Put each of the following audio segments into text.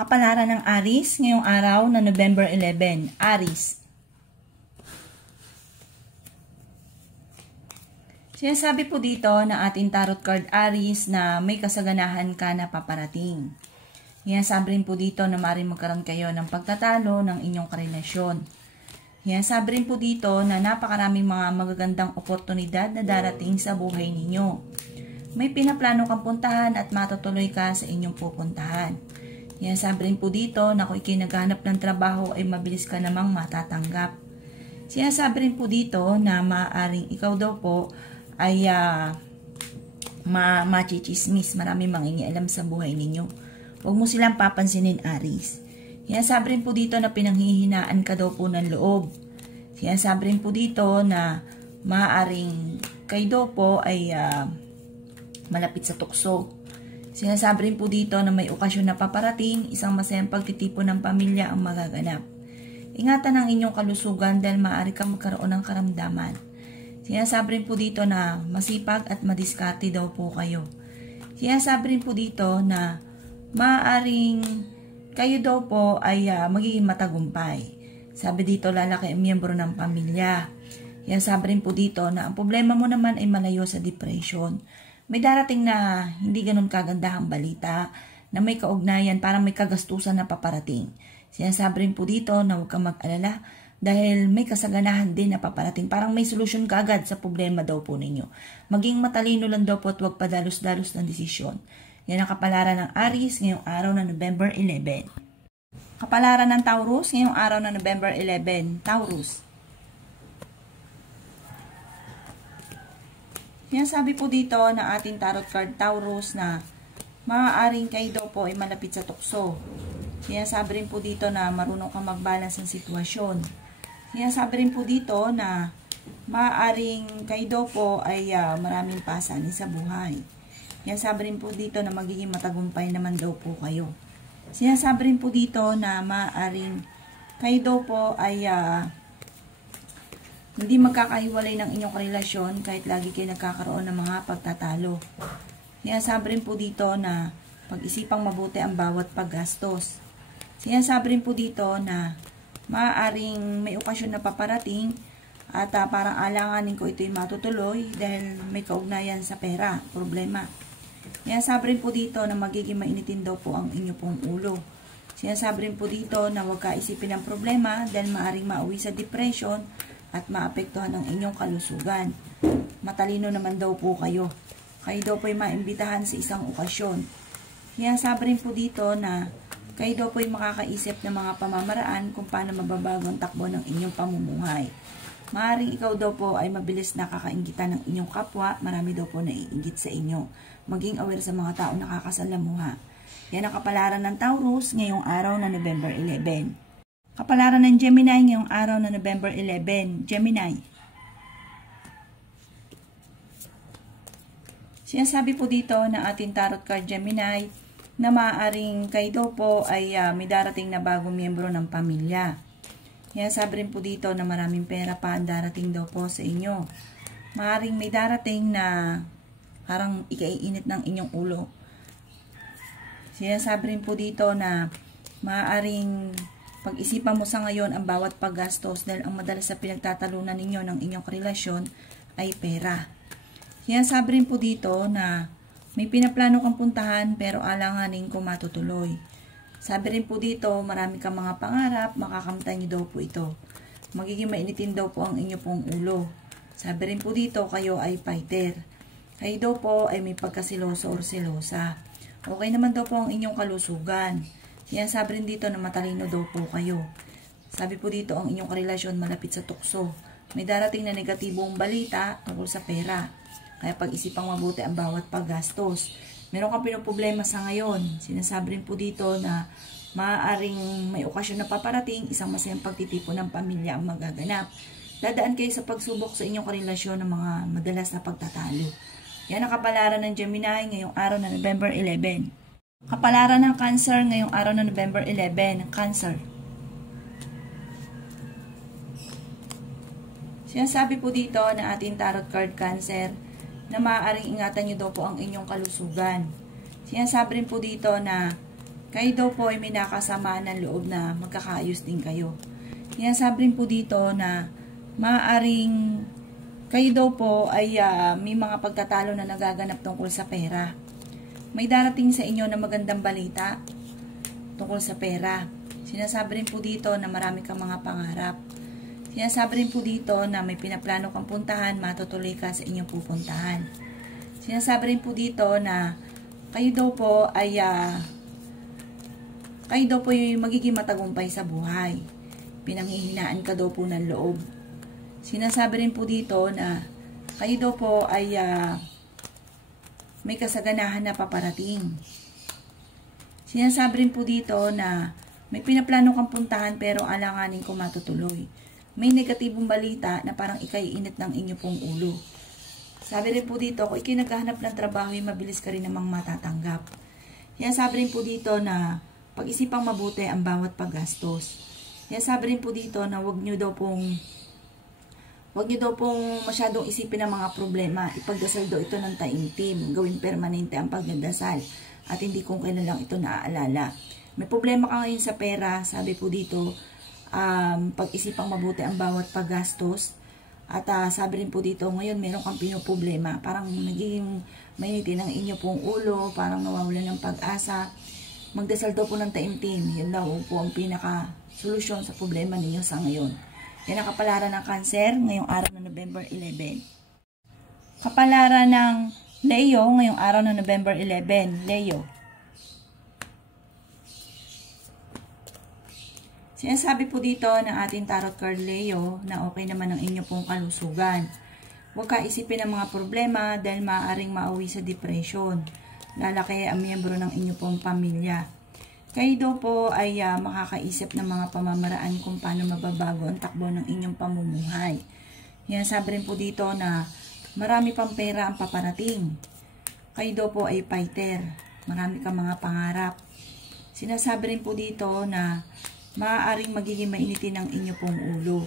Kapalaran ng Aries ngayong araw na November 11. Aries. Sinasabi po dito na ating tarot card Aries na may kasaganahan ka na paparating. Sinasabi rin po dito na maaaring magkaroon kayo ng pagtatalo ng inyong karelasyon. Sinasabi rin po dito na napakaraming mga magagandang oportunidad na darating sa buhay ninyo. May pinaplano kang puntahan at matutuloy ka sa inyong pupuntahan. Sinasabi rin po dito na kung ikay naghanap ng trabaho ay mabilis ka namang matatanggap. Sinasabi rin po dito na maaaring ikaw daw po ay machichismis. Maraming mangingialam sa buhay ninyo. Huwag mo silang papansinin, Aries. Sinasabi rin po dito na pinanghihinaan ka daw po ng loob. Sinasabi rin po dito na maaaring kayo daw po ay malapit sa tukso. Sinasabi rin po dito na may okasyon na paparating, isang masayang pagtitipon ng pamilya ang magaganap. Ingatan ang inyong kalusugan dahil maaari kang magkaroon ng karamdaman. Sinasabi rin po dito na masipag at madiskarte daw po kayo. Sinasabi rin po dito na maaaring kayo daw po ay magiging matagumpay. Sabi dito lalaki ang miyembro ng pamilya. Sinasabi rin po dito na ang problema mo naman ay malayo sa depression. May darating na hindi ganun kagandahang balita na may kaugnayan, parang may kagastusan na paparating. Sinasabi rin po dito na huwag kang mag-alala dahil may kasaganahan din na paparating. Parang may solusyon kaagad sa problema daw po ninyo. Maging matalino lang daw po at huwag padalos-dalos ng desisyon. Yan ang kapalaran ng Aries ngayong araw na November 11. Kapalaran ng Taurus ngayong araw na November 11. Taurus. Sinasabi po dito ng ating tarot card Taurus na maaaring kayo daw po ay malapit sa tukso. Sinasabi rin po dito na marunong kang mag-balance ng sitwasyon. Sinasabi rin po dito na maaaring kayo daw po ay maraming pasanin sa buhay. Sinasabi rin po dito na magiging matagumpay naman daw po kayo. Sinasabi rin po dito na maaaring kayo daw po ay hindi magkakahiwalay ng inyong relasyon kahit lagi kayo nagkakaroon ng mga pagtatalo. Sinasabi rin po dito na pag-isipang mabuti ang bawat paggastos. Sinasabi rin po dito na maaaring may okasyon na paparating at parang alanganin ko ito'y matutuloy dahil may kaugnayan sa pera, problema. Sinasabi rin po dito na magiging mainitin daw po ang inyo pong ulo. Sinasabi rin po dito na huwag ka isipin ng problema dahil maaaring mauwi sa depression at maapektuhan ang inyong kalusugan. Matalino naman daw po kayo. Kayo daw po ay maimbitahan sa isang okasyon. Sinasabi rin po dito na kayo daw po ay makakaisip ng mga pamamaraan kung paano mababago ang takbo ng inyong pamumuhay. Maaaring ikaw daw po ay mabilis nakakainggitan ng inyong kapwa, marami daw po naiinggit sa inyo. Maging aware sa mga tao nakakasalamuha. Yan ang kapalaran ng Taurus ngayong araw na November 11. Kapalaran ng Gemini ngayong araw na November 11. Gemini. Sinasabi po dito na ating tarot card Gemini na maaaring kayo daw po ay may darating na bagong miyembro ng pamilya. Sinasabi rin po dito na maraming pera pa ang darating daw po sa inyo. Maaaring may darating na parang ikaiinit ng inyong ulo. Sinasabi rin po dito na maaaring pag-isipan mo sa ngayon ang bawat paggastos dahil ang madalas sa pinagtatalunan ninyo ng inyong relasyon ay pera. Sinasabi rin po dito na may pinaplano kang puntahan pero alanganin kung matutuloy. Sabi rin po dito marami kang mga pangarap, makakamtan niyo daw po ito. Magiging mainitin daw po ang inyo pong ulo. Sabi rin po dito kayo ay fighter. Kayo daw po ay may pagkasiloso or selosa. Okay naman daw po ang inyong kalusugan. Sinasabi rin dito na matalino daw po kayo. Sabi po dito ang inyong karelasyon malapit sa tukso. May darating na negatibong balita tungkol sa pera. Kaya pag-isipang mabuti ang bawat paggastos. Meron kang pinoproblema sa ngayon. Sinasabi rin po dito na maaaring may okasyon na paparating, isang masayang pagtitipon ng pamilya ang magaganap. Dadaan kayo sa pagsubok sa inyong karelasyon ng mga madalas na pagtatalo. Yan ang kapalaran ng Gemini ngayong araw na November 11. Kapalaran ng Cancer ngayong araw na November 11. Cancer. Sinasabi po dito na ating tarot card Cancer na maaaring ingatan nyo daw po ang inyong kalusugan. Sinasabi rin po dito na Kayo daw po ay may nakasamaan ng loob na magkakaayos din kayo. Sinasabi rin po dito na maaaring kayo daw po ay may mga pagtatalo na nagaganap tungkol sa pera. May darating sa inyo na magandang balita tungkol sa pera. Sinasabi rin po dito na marami kang mga pangarap. Sinasabi rin po dito na may pinaplano kang puntahan, matutuloy ka sa inyong pupuntahan. Sinasabi rin po dito na kayo daw po ay yung magiging matagumpay sa buhay. Pinanghihinaan ka daw po ng loob. Sinasabi rin po dito na kayo daw po ay may kasaganahan na paparating. Sinasabi rin po dito na may pinaplano kang puntahan pero alanganin ko matutuloy. May negatibong balita na parang ikaiinit ng inyo pong ulo. Sabi rin po dito, kung ikay naghahanap ng trabaho, mabilis ka rin namang matatanggap. Sinasabi rin po dito na pag-isipang mabuti ang bawat paggastos. Sinasabi rin po dito na huwag nyo daw pong masyadong isipin ang mga problema. Ipagdasal daw ito ng taimtim. Gawin permanente ang pagdadasal. At hindi kung kailan lang ito naaalala. May problema ka ngayon sa pera. Sabi po dito, pag-isipang mabuti ang bawat paggastos. At sabi rin po dito, ngayon meron kang pinoproblema. Parang nagiging mainitin ang inyo pong ulo. Parang nawawalan ng pag-asa. Magdasal daw po ng taimtim. Yan daw po ang pinaka-solusyon sa problema ninyo sa ngayon. Yan ang kapalaran ng Cancer ngayong araw ng November 11. Kapalaran ng Leo ngayong araw ng November 11. Leo. Sinasabi po dito ng ating tarot card Leo na okay naman ang inyo pong kalusugan. Huwag ka isipin ang mga problema dahil maaaring mauwi sa depression. Lalaki ang miyembro ng inyo pong pamilya. Kayo daw po ay makakaisip ng mga pamamaraan kung paano mababago ang takbo ng inyong pamumuhay. Yan, sabi rin po dito na marami pang pera ang paparating. Kayo daw po ay fighter. Marami kang mga pangarap. Sinasabi rin po dito na maaaring magiging mainitin ang inyo pong ulo.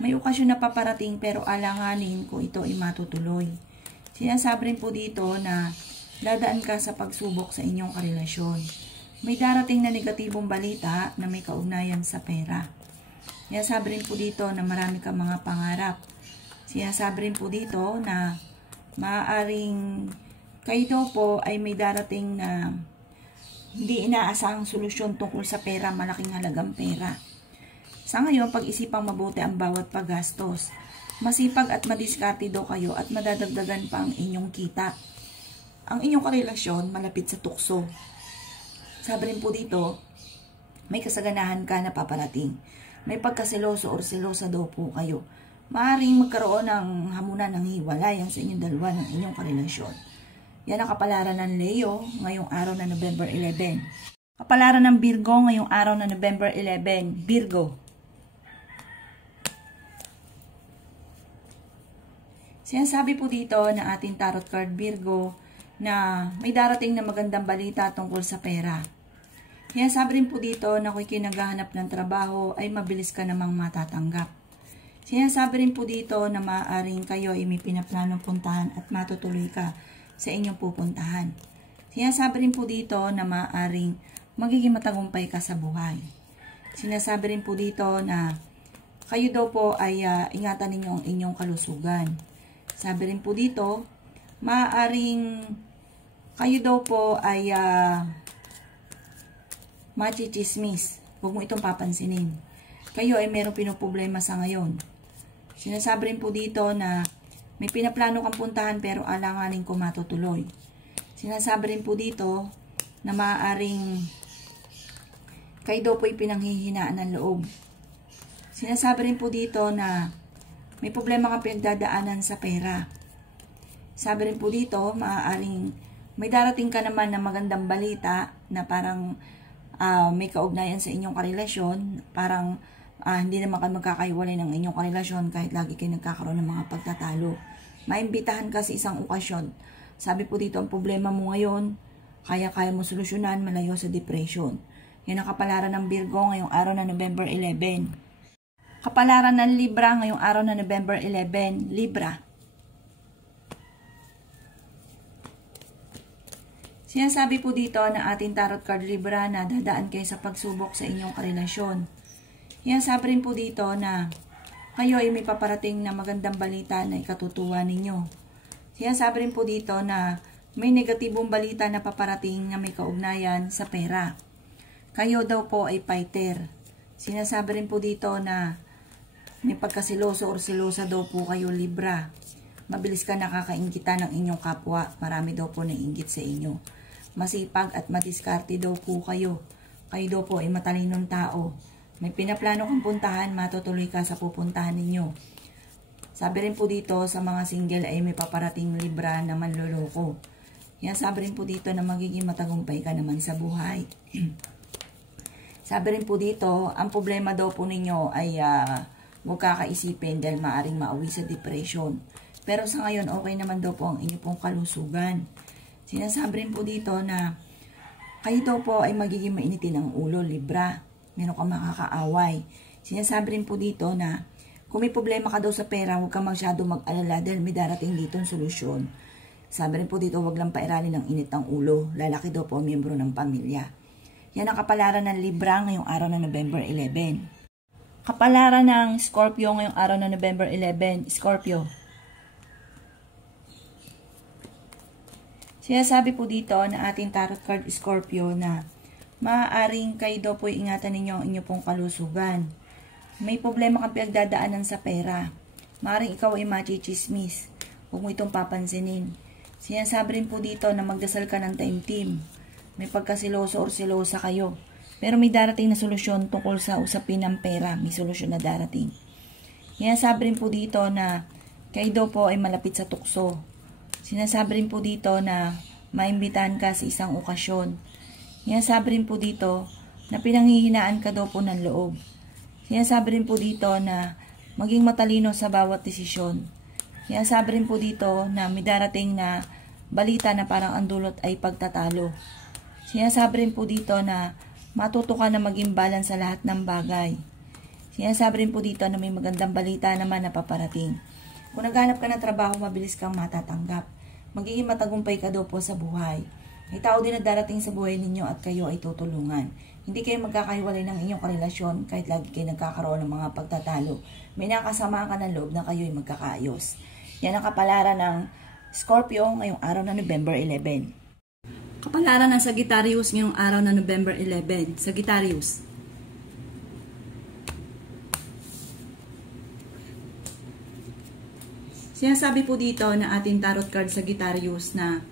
May okasyon na paparating pero alanganin kung ito ay matutuloy. Sinasabi rin po dito na dadaan ka sa pagsubok sa inyong karelasyon. May darating na negatibong balita na may kaugnayan sa pera. Sinasabi rin po dito na marami kang mga pangarap. Sinasabi rin po dito na maaaring kayo daw po ay may darating na hindi inaasahang solusyon tungkol sa pera, malaking halagang pera. Sa ngayon, pag-isipang mabuti ang bawat paggastos. Masipag at madiskarte daw kayo at madadagdagan pa ang inyong kita. Ang inyong karelasyon malapit sa tukso. Sabi rin po dito, may kasaganahan ka na paparating. May pagkaseloso or selosa daw po kayo. Maaaring magkaroon ng hamunan ng hiwalayan sa inyong dalawa ng inyong karelasyon. Yan ang kapalaran ng Leo ngayong araw na November 11. Kapalaran ng Virgo ngayong araw na November 11. Virgo. Sinasabi po dito ng ating tarot card Virgo na may darating na magandang balita tungkol sa pera. Sinasabi rin po dito na kung kinaghahanap ng trabaho ay mabilis ka namang matatanggap. Sinasabi rin po dito na maaaring kayo ay may pinaplanong puntahan at matutuloy ka sa inyong pupuntahan. Sinasabi rin po dito na maaaring magiging matagumpay ka sa buhay. Sinasabi rin po dito na kayo daw po ay ingatan ninyo ang inyong kalusugan. Sabi rin po dito, maaaring kayo daw po ay machichismis. Huwag mo itong papansinin. Kayo ay merong pinoproblema sa ngayon. Sinasabi rin po dito na may pinaplano kang puntahan pero alanganin ko matutuloy. Sinasabi rin po dito na maaaring kayo daw po ay pinanghihinaan ng loob. Sinasabi rin po dito na may problema kang pinagdadaanan sa pera. Sabi rin po dito, maaaring may darating ka naman na magandang balita na parang may kaugnayan sa inyong karelasyon, parang hindi naman kayo magkakaiwalay ng inyong karelasyon kahit lagi kayo nagkakaroon ng mga pagtatalo. Maimbitahan ka sa isang okasyon. Sabi po dito, ang problema mo ngayon, kaya-kaya mo solusyonan, malayo sa depression. Yan ang kapalaran ng Virgo ngayong araw na November 11. Kapalaran ng Libra ngayong araw na November 11. Libra. Sinasabi po dito na ating tarot card Libra na dadaan kayo sa pagsubok sa inyong karelasyon. Sinasabi rin po dito na kayo ay may paparating na magandang balita na ikatutuwa ninyo. Sinasabi rin po dito na may negatibong balita na paparating na may kaugnayan sa pera. Kayo daw po ay fighter. Sinasabi rin po dito na may pagkasiloso or silosa daw po kayo Libra. Mabilis ka nakakaingita ng inyong kapwa. Marami daw po nainggit sa inyo. Masipag at madiskarte daw po kayo. Kayo daw po ay matalinong tao. May pinaplano kang puntahan, matutuloy ka sa pupuntahan ninyo. Sabi rin po dito sa mga single ay may paparating Libra na manloloko. Yan, sabi rin po dito na magiging matagumpay ka naman sa buhay. Sabi rin po dito, ang problema daw po ninyo ay huwag kakaisipin dahil maaring mauwi sa depression. Pero sa ngayon, okay naman daw po ang inyo pong kalusugan. Sinasabi rin po dito na kayo daw po ay magiging mainitin ang ulo, Libra. Meron kang makakaaway. Sinasabi rin po dito na kung may problema ka daw sa pera, huwag kang masyado mag-alala dahil may darating dito ang solusyon. Sabi rin po dito, huwag lang pairalin ng init ng ulo. Lalaki daw po, miyembro ng pamilya. Yan ang kapalaran ng Libra ngayong araw na November 11. Kapalaran ng Scorpio ngayong araw na November 11. Scorpio. Sinasabi po dito na ating tarot card Scorpio na maaaring kayo daw po ingatan ninyo ang inyo pong kalusugan. May problema kang pinagdadaanan sa pera. Maaaring ikaw ay machichismis. Huwag mo itong papansinin. Sinasabi rin po dito na magdasal ka ng time team. May pagkasiloso or silosa kayo. Pero may darating na solusyon tungkol sa usapin ng pera. May solusyon na darating. Sinasabi rin po dito na kayo daw po ay malapit sa tukso. Sinasabi rin po dito na maimbitahan ka sa isang okasyon. Sinasabi rin po dito na pinanghihinaan ka daw po ng loob. Sinasabi rin po dito na maging matalino sa bawat desisyon. Sinasabi rin po dito na may darating na balita na parang ang dulot ay pagtatalo. Sinasabi rin po dito na matuto ka na maging balance sa lahat ng bagay. Sinasabi rin po dito na may magandang balita naman na paparating. Kung naghanap ka ng trabaho, mabilis kang matatanggap. Magiging matagumpay ka daw po sa buhay. May tao din na darating sa buhay ninyo at kayo ay tutulungan. Hindi kayo magkakahiwalay ng inyong karelasyon kahit lagi kayo nagkakaroon ng mga pagtatalo. May nakasama ka ng loob na kayo ay magkakaayos. Yan ang kapalaran ng Scorpio ngayong araw na November 11. Kapalaran ng Sagittarius ngayong araw na November 11. Sagittarius. Sinasabi po dito na ating tarot card Sagittarius na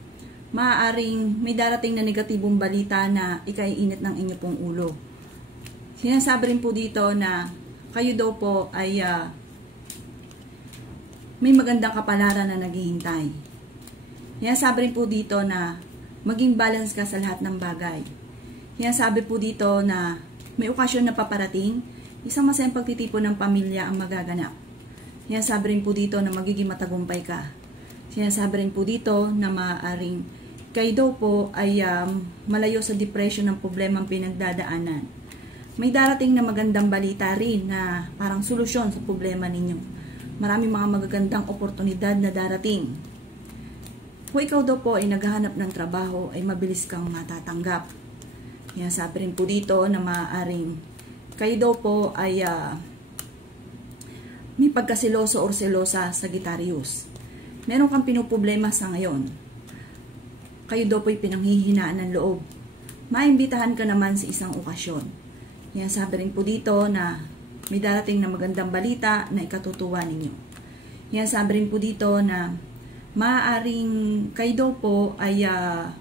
maaaring may darating na negatibong balita na ikaiinit ng inyo pong ulo. Sinasabi rin po dito na kayo daw po ay may magandang kapalaran na naghihintay. Sinasabi rin po dito na maging balance ka sa lahat ng bagay. Sinasabi po dito na may okasyon na paparating, isang masayang pagtitipon ng pamilya ang magaganap. Sinasabi rin po dito na magiging matagumpay ka. Sinasabi rin po dito na maaaring kayo daw po ay malayo sa depression ng problemang pinagdadaanan. May darating na magandang balita rin na parang solusyon sa problema ninyo. Maraming mga magagandang oportunidad na darating. Kung ikaw daw po ay naghahanap ng trabaho, ay mabilis kang matatanggap. Sinasabi rin po dito na maaaring kayo daw po ay may pagkasiloso or selosa sa Sagittarius. Meron kang pinuproblema sa ngayon. Kayo daw po'y pinanghihinaan ng loob. Maimbitahan ka naman sa isang okasyon. Yan, sabi rin po dito na may darating na magandang balita na ikatutuwa ninyo. Yan, sabi rin po dito na maaaring kayo daw po ay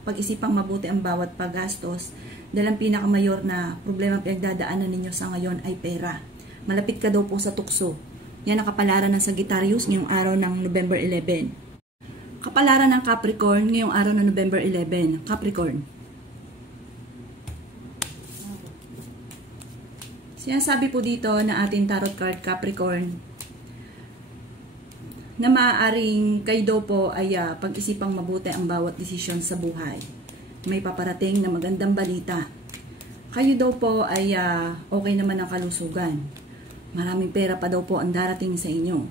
pag-isipang mabuti ang bawat paggastos dahil ang pinakamayor na problema pinagdadaanan ninyo sa ngayon ay pera. Malapit ka daw po sa tukso. Yan ang kapalaran ng Sagittarius ngayong araw ng November 11. Kapalaran ng Capricorn ngayong araw ng November 11. Capricorn. Sinasabi po dito na ating tarot card Capricorn na maaaring kayo daw po ay pag-isipang mabuti ang bawat desisyon sa buhay. May paparating na magandang balita. Kayo daw po ay okay naman ang kalusugan. Maraming pera pa daw po ang darating sa inyo.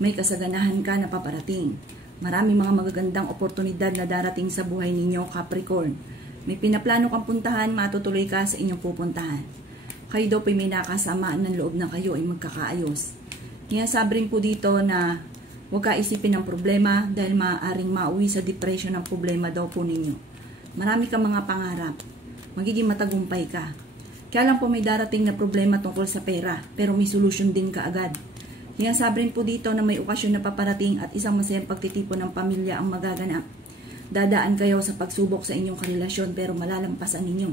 May kasaganahan ka na paparating. Maraming mga magagandang oportunidad na darating sa buhay ninyo, Capricorn. May pinaplano kang puntahan, matutuloy ka sa inyong pupuntahan. Kayo daw po may nakasamaan ng loob na kayo ay magkakaayos. Kaya sabi rin po dito na huwag ka isipin ng problema dahil maaaring mauwi sa depression ng problema daw po ninyo. Marami kang mga pangarap. Magiging matagumpay ka. Kaya lang po may darating na problema tungkol sa pera, pero may solusyon din ka agad. Kaya sabi rin po dito na may okasyon na paparating at isang masayang pagtitipon ng pamilya ang magaganap. Dadaan kayo sa pagsubok sa inyong karelasyon pero malalampasan ninyo.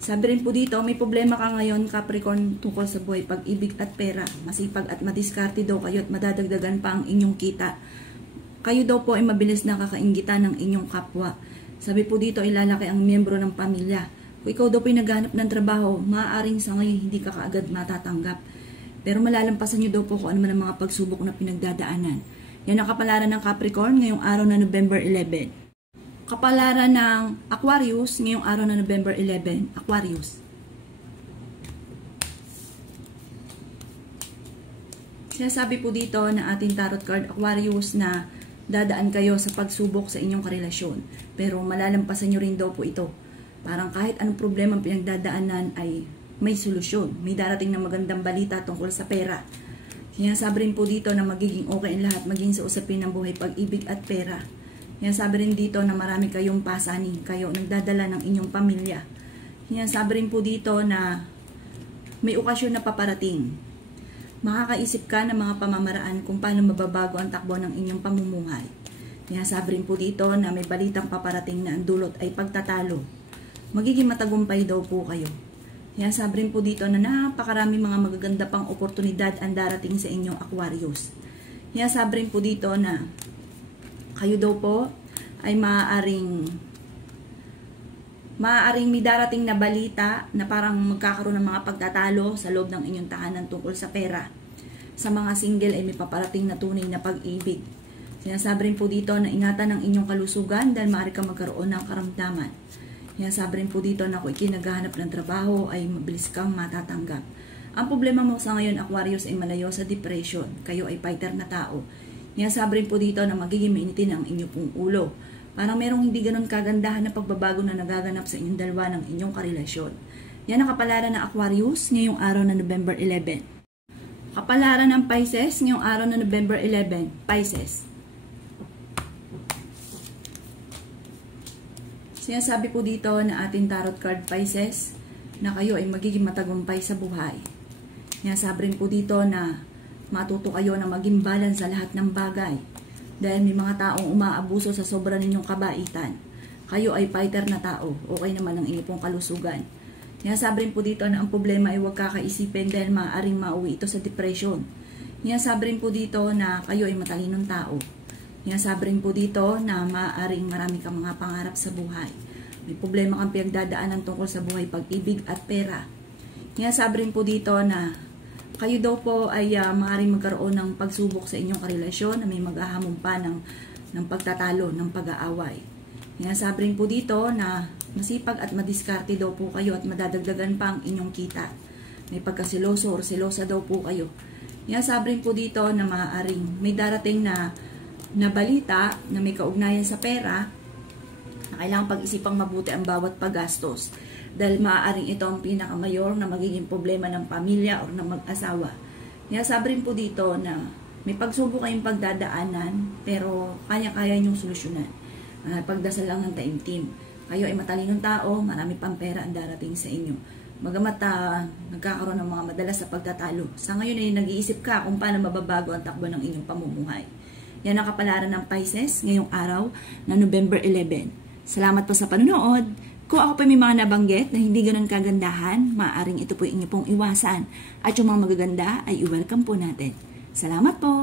Sabi rin po dito, may problema ka ngayon Capricorn tungkol sa buhay, pag-ibig at pera. Masipag at madiskarte daw kayo at madadagdagan pa ang inyong kita. Kayo daw po ay mabilis na kakaingitan ng inyong kapwa. Sabi po dito, ilalaki ang miyembro ng pamilya. Kung ikaw daw po ay naghahanap ng trabaho, maaaring sa ngayon hindi ka kaagad matatanggap. Pero malalampasan nyo daw po kung ano man ang mga pagsubok na pinagdadaanan. Yan ang kapalaran ng Capricorn ngayong araw na November 11. Kapalaran ng Aquarius ngayong araw na November 11. Aquarius. Sinasabi po dito na ating tarot card Aquarius na dadaan kayo sa pagsubok sa inyong karelasyon. Pero malalampasan nyo rin daw po ito. Parang kahit anong problema ang pinagdadaanan ay may solusyon. May darating na magandang balita tungkol sa pera. Sinasabi rin po dito na magiging okay ang lahat, maging sa usapin ng buhay, pag-ibig at pera. Sinasabi rin dito na marami kayong pasanin, kayo nagdadala ng inyong pamilya. Sinasabi rin po dito na may okasyon na paparating. Makakaisip ka ng mga pamamaraan kung paano mababago ang takbo ng inyong pamumuhay. Sinasabi rin po dito na may balitang paparating na ang dulot ay pagtatalo. Magiging matagumpay daw po kayo. Kaya sabi rin po dito na napakarami mga magaganda pang oportunidad ang darating sa inyo Aquarius. Kaya sabi rin po dito na kayo daw po ay maaaring may darating na balita na parang magkakaroon ng mga pagtatalo sa loob ng inyong tahanan tungkol sa pera. Sa mga single ay may paparating na tunay na pag-ibig. Sinasabi rin po dito na ingatan ang inyong kalusugan dahil maaari ka magkaroon ng karamdaman. Sinasabi rin po dito na kung ikinaghahanap ng trabaho ay mabilis kang matatanggap. Ang problema mo sa ngayon Aquarius ay malayo sa depression. Kayo ay fighter na tao. Sinasabi rin po dito na magiging mainitin ang inyong pong ulo. Parang merong hindi ganun kagandahan na pagbabago na nagaganap sa inyong dalawa ng inyong karelasyon. Yan ang kapalaran ng Aquarius ngayong araw na November 11. Kapalaran ng Pisces ngayong araw na November 11. Pisces. Sinasabi po dito na ating tarot card Pisces na kayo ay magiging matagumpay sa buhay. Sinasabi rin po dito na matuto kayo na maging balance sa lahat ng bagay. Dahil may mga taong umaabuso sa sobra ninyong kabaitan. Kayo ay fighter na tao. Okay naman ang inyong pong kalusugan. Sinasabi rin po dito na ang problema ay huwag kakaisipin dahil maaaring mauwi ito sa depression. Sinasabi rin po dito na kayo ay matalinong tao. Sinasabi rin po dito na maaaring marami kang mga pangarap sa buhay. May problema kang pinagdadaanan tungkol sa buhay, pag-ibig at pera. Sinasabi rin po dito na kayo daw po ay maaaring magkaroon ng pagsubok sa inyong karelasyon na may maghahamon pa ng pagtatalo, ng pag-aaway. Sinasabi rin po dito na masipag at madiskarte daw po kayo at madadagdagan pa ang inyong kita. May pagkasiloso o selosa daw po kayo. Sinasabi rin po dito na maaaring may darating na balita na may kaugnayan sa pera na kailangang pag-isipang mabuti ang bawat paggastos. Dahil maaaring ito ang pinakamayor na magiging problema ng pamilya o ng mag-asawa. Kaya sabi rin po dito na may pagsubok kayong pagdadaanan pero kaya-kaya niyong solusyonan. Pagdasal lang ng taimtim. Kayo ay matalinong tao, marami pang pera ang darating sa inyo. Bagamat nagkakaroon ng mga madalas sa pagtatalo. Sa ngayon ay nag-iisip ka kung paano mababago ang takbo ng inyong pamumuhay. Yan ang kapalaran ng Pisces ngayong araw na November 11. Salamat po sa panonood. Kung ako pa may mga nabanggit na hindi ganun kagandahan, maaaring ito po inyo pong iwasan. At yung mga magaganda ay i-welcome po natin. Salamat po!